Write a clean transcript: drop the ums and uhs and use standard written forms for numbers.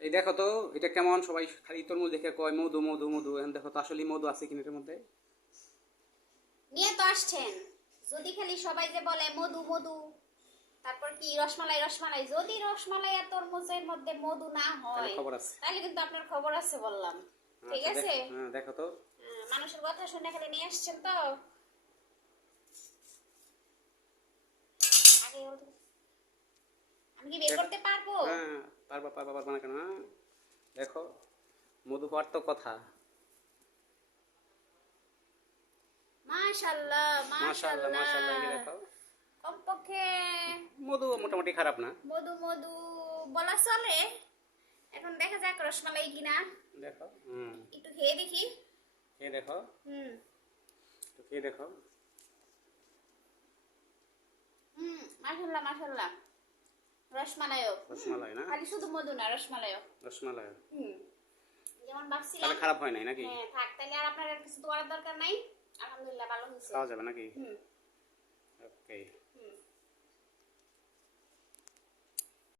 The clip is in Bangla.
এই দেখো তো এটা কেমন, সবাই খালি তরমুজ দেখে কয় মধু মধু মধু, এখন দেখো তো আসলে মধু আছে কিনা এটার মধ্যে। নিয়ে তো আসছেন, যদি খালি সবাই যে বলে মধু মধু, তারপর কি রসমালাই রসমালাই, যদি রসমালাই আর তরমুজের মধ্যে মধু না তাহলে হয় খবর আছে। তাহলে কিন্তু আপনার খবর আছে বললাম। ঠিক আচ্ছা আছে, হ্যাঁ দেখো তো। মানুষের কথা শুনে খালি নিয়ে আসছেন তো। আগে আমি কি বের করতে পারবো? হ্যাঁ পারবা পারবা, পারবা না কেন? দেখো মধু হওয়ার তো কথা। মাশাআল্লাহ মাশাআল্লাহ মাশাআল্লাহ, মাশাআল্লাহ, এই যে দেখো কমপক্ষে মধু মোটামুটি খারাপ না। মধু মধু বলা চলে। এখন দেখা যাক রসমালাই কিনা, দেখো একটু খেয়ে দেখি। খেয়ে দেখো, হুম একটু খেয়ে দেখো। হুম, মাশাআল্লাহ মাশাআল্লাহ, রসমালাইও। রসমালাই না, খালি শুধু মধু না, রসমালাইও। রসমালাই। হুম, যেমন ভাবছিলাম। তাহলে খারাপ হয় নাই নাকি? হ্যাঁ থাক, তাহলে আর আপনার আর কিছু দোয়ার দরকার নাই। আলহামদুলিল্লাহ ভালো হয়েছে। খাওয়া যাবে নাকি? হুম ওকে। হুম।